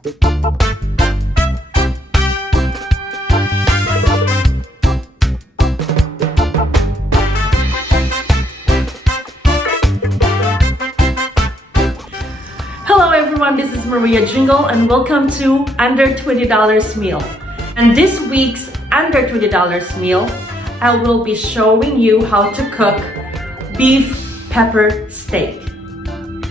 Hello everyone, this is Maria Jingle and welcome to Under $20 Meal. And this week's Under $20 Meal, I will be showing you how to cook beef pepper steak.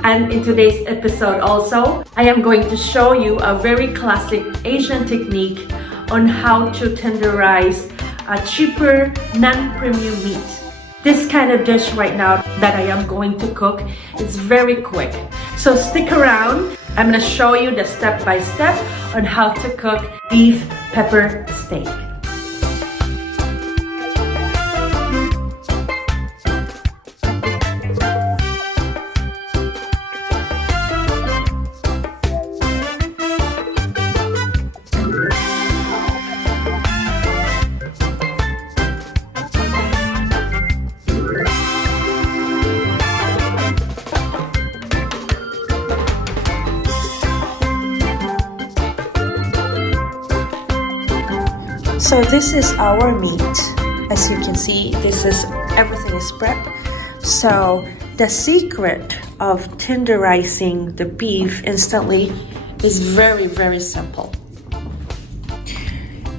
And in today's episode also, I am going to show you a very classic Asian technique on how to tenderize a cheaper, non-premium meat. This kind of dish right now that I am going to cook is very quick. So stick around. I'm going to show you the step-by-step on how to cook beef pepper steak. So this is our meat. As you can see, everything is prepped. So the secret of tenderizing the beef instantly is very, very simple.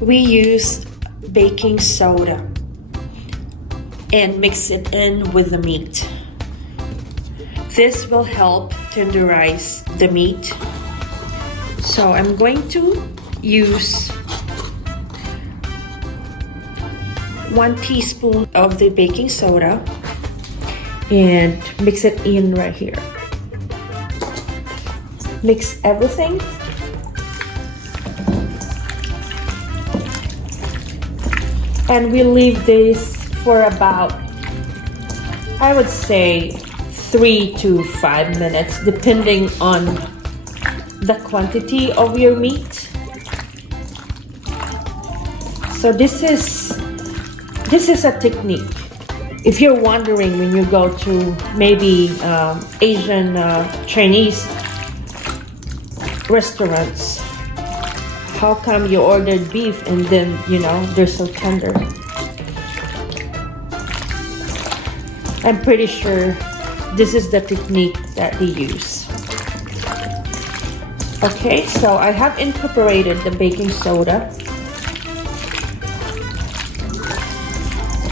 We use baking soda and mix it in with the meat. This will help tenderize the meat. So I'm going to use 1 teaspoon of the baking soda and mix it in right here. Mix everything. And we leave this for about, I would say, 3 to 5 minutes, depending on the quantity of your meat. So this is a technique. If you're wondering when you go to maybe Asian Chinese restaurants, how come you ordered beef and then, they're so tender? I'm pretty sure this is the technique that they use. Okay, so I have incorporated the baking soda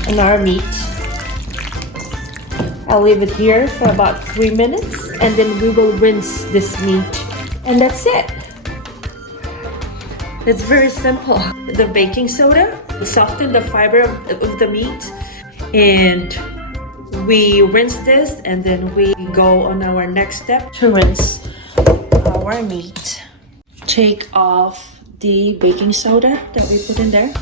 in our meat. I'll leave it here for about 3 minutes and then we will rinse this meat. And that's it. It's very simple. The baking soda will soften the fiber of the meat, and we rinse this and then we go on our next step to rinse our meat. Take off the baking soda that we put in there.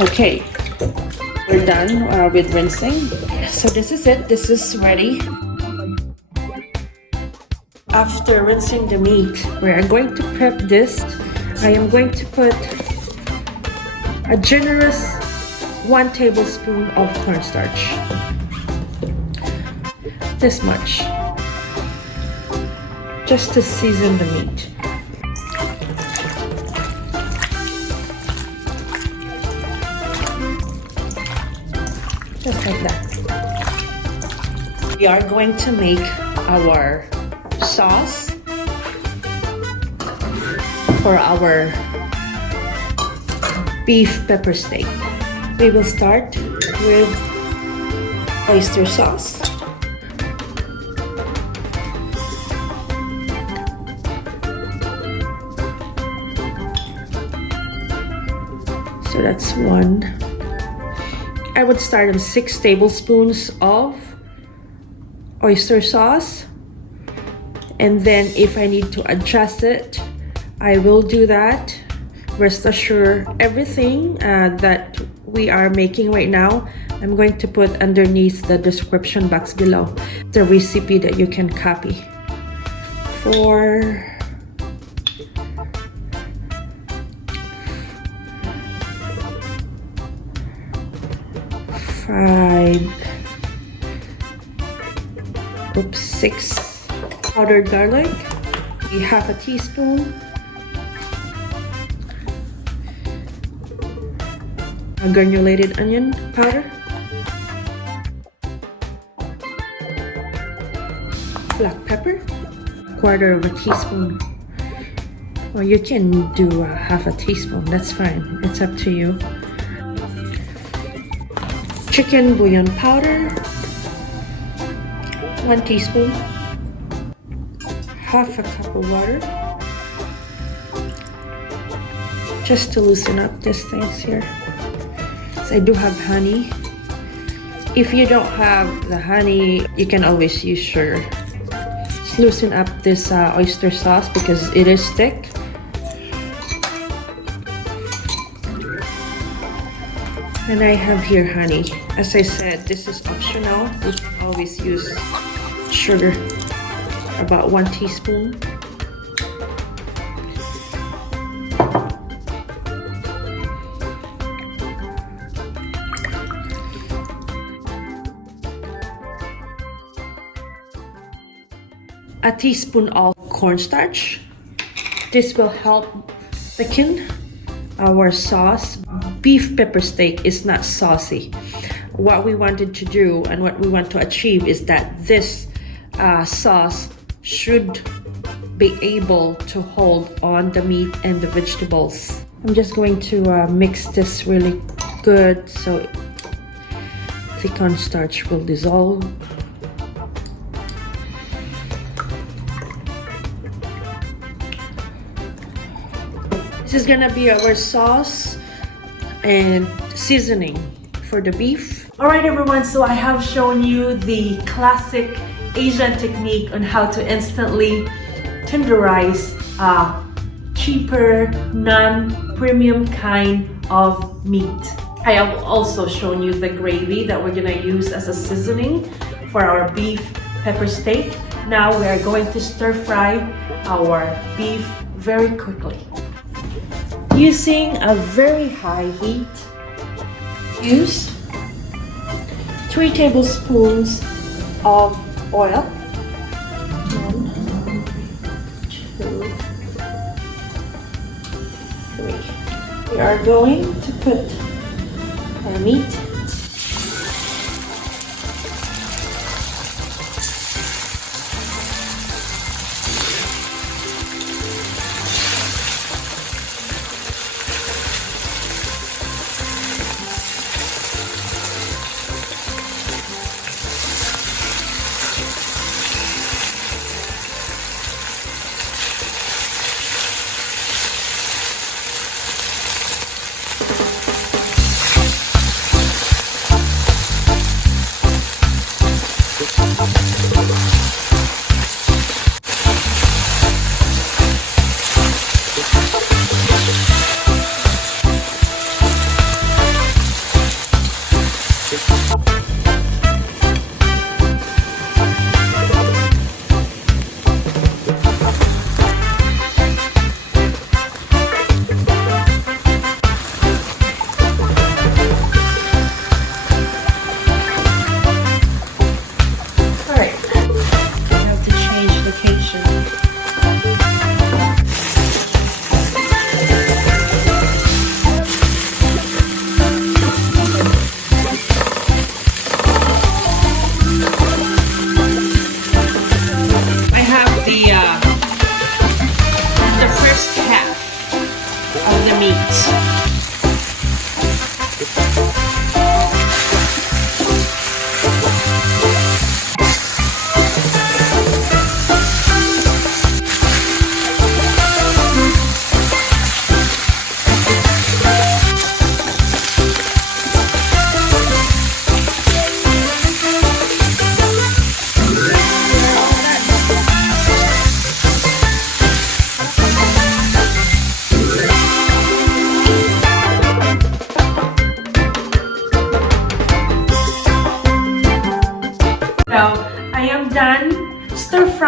Okay, we're done with rinsing. So this is it. This is ready. After rinsing the meat, we are going to prep this. I am going to put a generous 1 tablespoon of cornstarch. This much. Just to season the meat. Just like that. We are going to make our sauce for our beef pepper steak. We will start with oyster sauce. So that's 1. I would start on 6 tablespoons of oyster sauce, and then if I need to adjust it, I will do that. Rest assured, everything that we are making right now, I'm going to put underneath the description box below the recipe that you can copy. 4, 5, 6 powdered garlic, half a teaspoon, a granulated onion powder, black pepper, 1/4 of a teaspoon, or you can do half a teaspoon, that's fine, it's up to you. Chicken bouillon powder, 1 teaspoon, half a cup of water, just to loosen up these things here. So I do have honey. If you don't have the honey, you can always use sugar. Just loosen up this oyster sauce because it is thick. And I have here honey. As I said, this is optional. You can always use sugar, about 1 teaspoon. A teaspoon of cornstarch. This will help thicken our sauce. Beef pepper steak is not saucy. What we wanted to do and what we want to achieve is that this sauce should be able to hold on the meat and the vegetables. I'm just going to mix this really good so the cornstarch will dissolve. This is gonna be our sauce and seasoning for the beef. Alright everyone, so I have shown you the classic Asian technique on how to instantly tenderize a cheaper, non-premium kind of meat. I have also shown you the gravy that we're gonna use as a seasoning for our beef pepper steak. Now we are going to stir fry our beef very quickly. Using a very high heat, use 3 tablespoons of oil. 1, 2, 3. We are going to put our meat.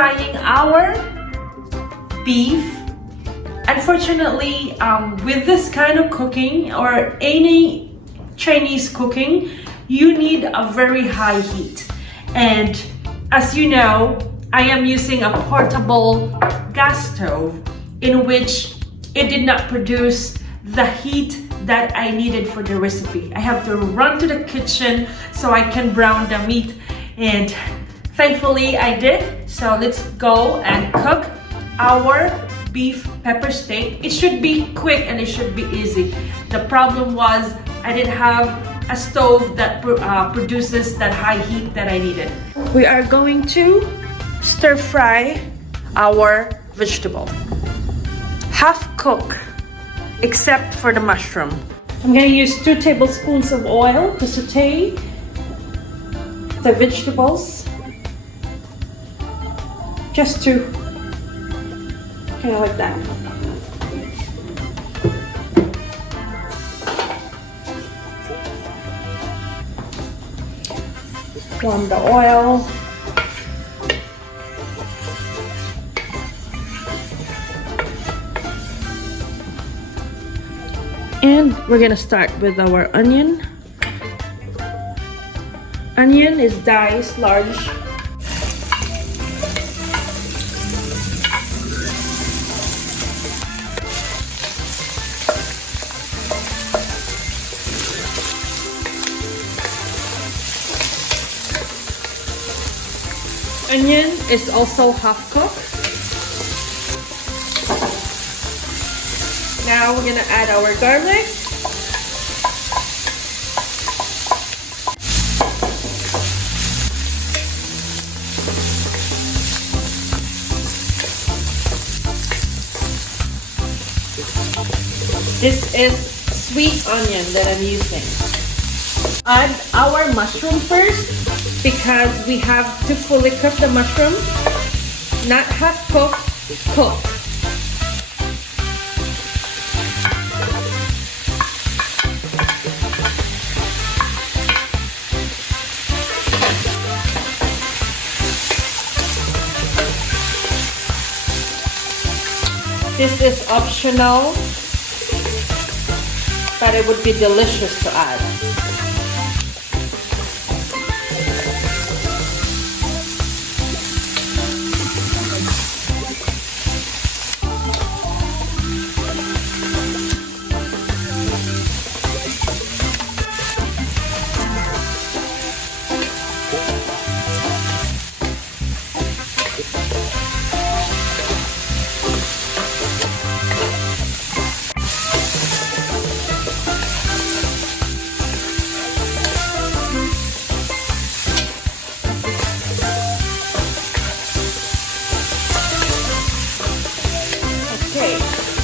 frying our beef. Unfortunately, with this kind of cooking or any Chinese cooking, you need a very high heat. And as you know, I am using a portable gas stove in which it did not produce the heat that I needed for the recipe. I have to run to the kitchen so I can brown the meat, and thankfully I did. So let's go and cook our beef pepper steak. It should be quick and it should be easy. The problem was I didn't have a stove that produces that high heat that I needed. We are going to stir fry our vegetable. Half cook, except for the mushroom. I'm gonna use 2 tablespoons of oil to saute the vegetables. Just 2. Kind of like that. Warm the oil. And we're gonna start with our onion. Onion is diced large. Onion is also half cooked. Now we're gonna add our garlic. This is sweet onion that I'm using. Add our mushroom first because we have to fully cook the mushroom, not half cooked, cooked. This is optional, but it would be delicious to add.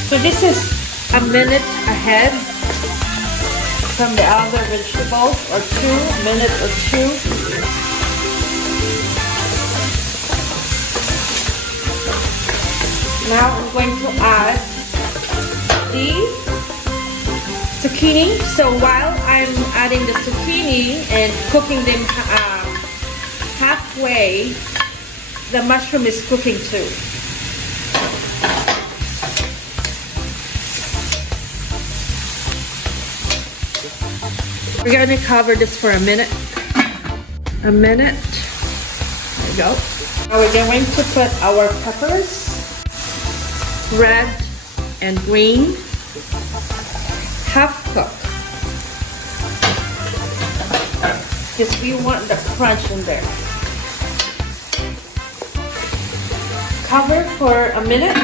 So this is a minute ahead from the other vegetables, or 2 minutes or 2. Now I'm going to add the zucchini. So while I'm adding the zucchini and cooking them halfway, the mushroom is cooking too. We're going to cover this for a minute. A minute. There we go. Now we're going to put our peppers, red and green, half cooked. Because we want the crunch in there. Cover for a minute.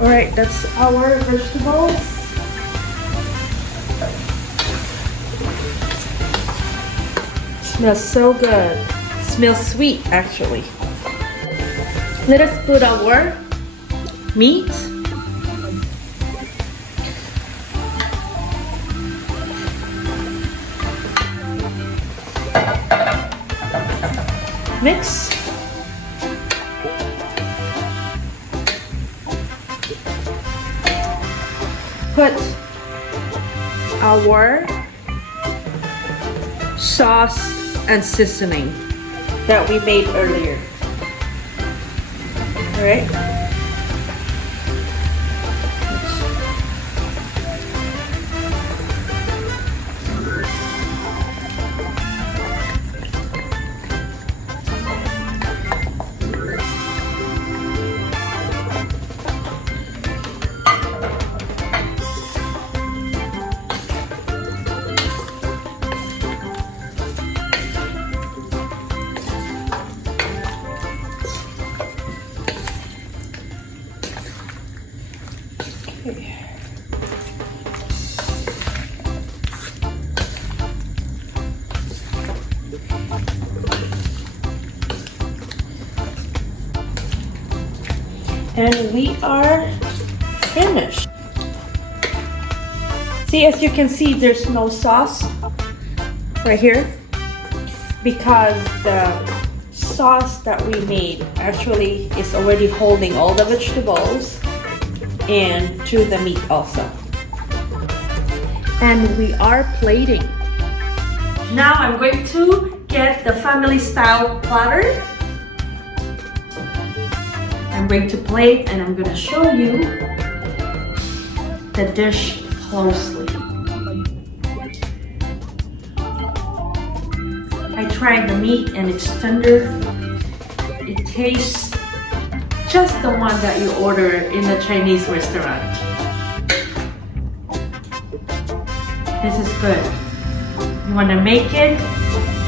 Alright, that's our vegetables. Smells so good. Smells sweet, actually. Let us put our meat. Mix. Put our sauce and seasoning that we made earlier. right? And we are finished. See, as you can see, there's no sauce right here because the sauce that we made actually is already holding all the vegetables and to the meat also. And we are plating. Now I'm going to get the family style platter. I'm going to plate and I'm going to show you the dish closely. I tried the meat and it's tender. It tastes just the one that you order in a Chinese restaurant. This is good. You want to make it,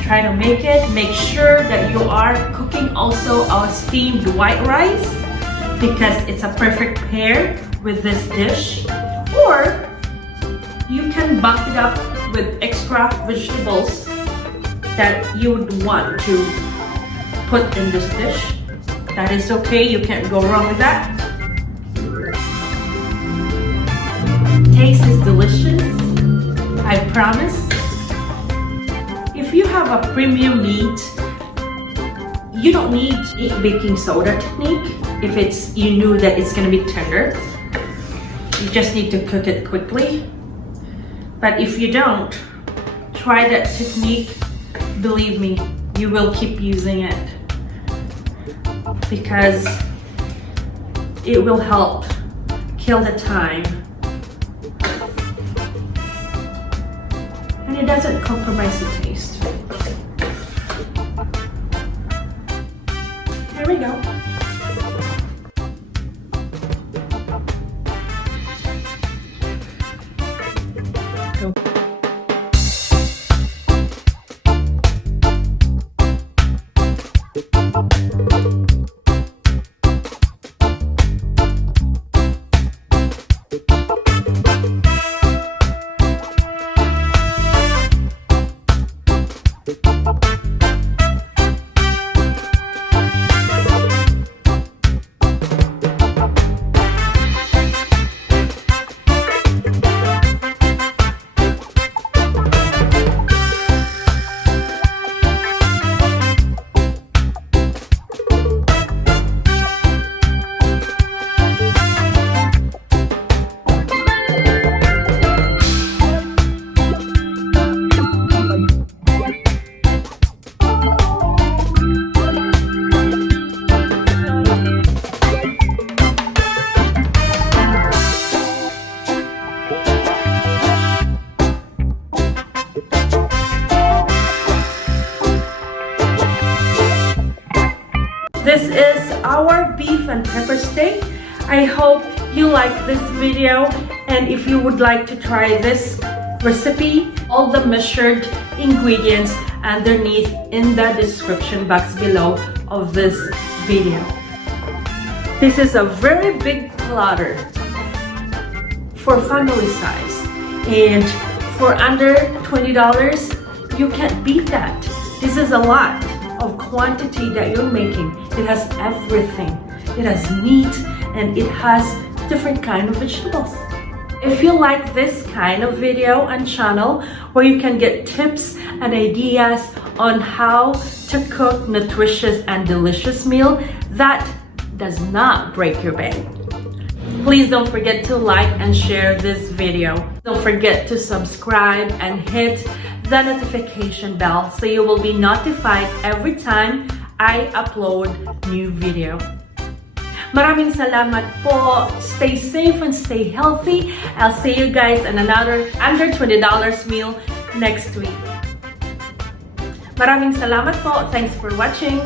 try to make it. Make sure that you are cooking also our steamed white rice because it's a perfect pair with this dish. Or you can bulk it up with extra vegetables that you would want to put in this dish. That is okay, you can't go wrong with that. Taste is delicious, I promise. If you have a premium meat, you don't need baking soda technique if you knew that it's gonna be tender. You just need to cook it quickly. But if you don't, try that technique. Believe me, you will keep using it because it will help kill the time. And it doesn't compromise the taste. Here we go. This is our beef and pepper steak. I hope you like this video, and if you would like to try this recipe, all the measured ingredients underneath in the description box below of this video. This is a very big platter for family size, and for under $20 you can't beat that. This is a lot of quantity that you're making. It has everything. It has meat and it has different kind of vegetables. If you like this kind of video and channel where you can get tips and ideas on how to cook nutritious and delicious meal that does not break your bank, please don't forget to like and share this video. Don't forget to subscribe and hit the notification bell so you will be notified every time I upload new video. Maraming salamat po. Stay safe and stay healthy. I'll see you guys in another under $20 meal next week. Maraming salamat po. Thanks for watching.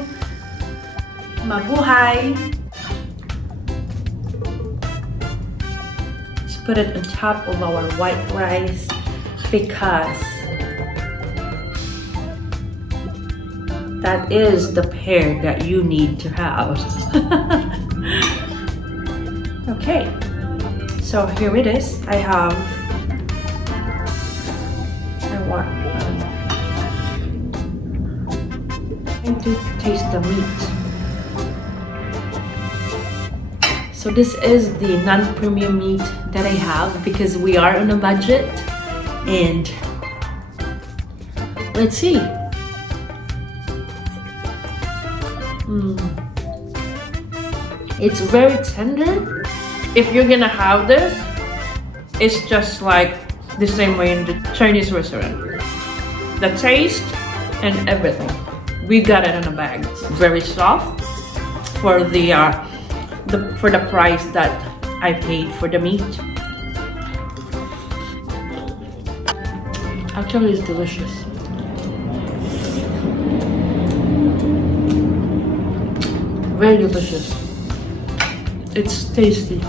Mabuhay. Let's put it on top of our white rice because that is the pair that you need to have. Okay, so here it is. I want to taste the meat. So this is the non-premium meat that I have because we are on a budget, and let's see. It's very tender. If you're gonna have this, it's just like the same way in the Chinese restaurant. The taste and everything, we got it in a bag. It's very soft for the price that I paid for the meat. Actually, it's delicious. Very delicious. It's tasty.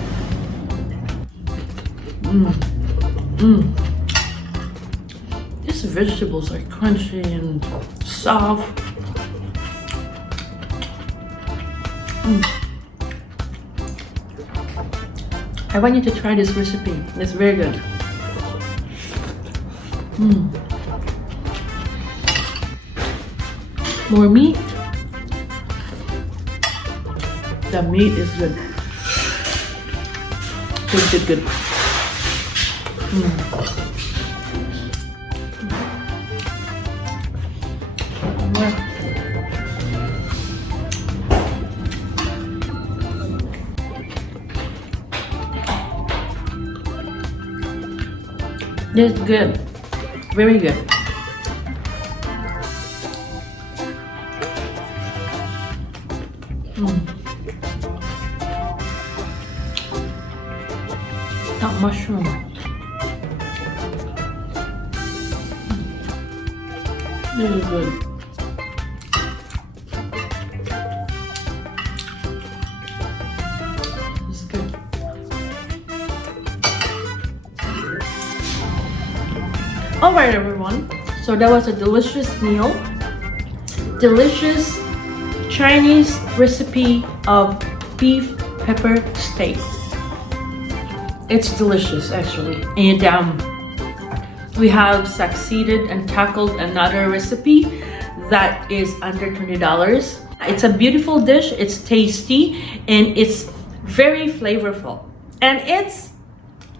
These vegetables are crunchy and soft. I want you to try this recipe. It's very good. More meat. The meat is good. Good. This is good. Very good. That mushroom. This is good. It's good. Alright everyone, so that was a delicious meal. Delicious Chinese recipe of beef pepper steak. It's delicious actually, and we have succeeded and tackled another recipe that is under $20. It's a beautiful dish, it's tasty, and it's very flavorful, and it's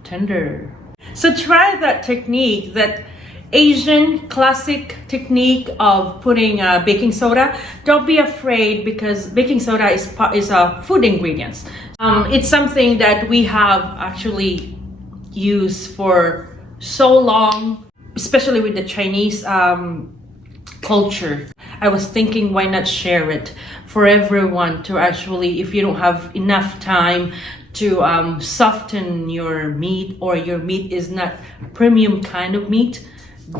tender. So try that technique, that Asian classic technique of putting baking soda. Don't be afraid because baking soda is a food ingredients. It's something that we have actually used for so long, especially with the Chinese culture. I was thinking, why not share it for everyone to actually, if you don't have enough time to soften your meat, or your meat is not premium kind of meat,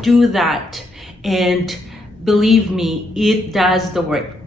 do that, and believe me, it does the work.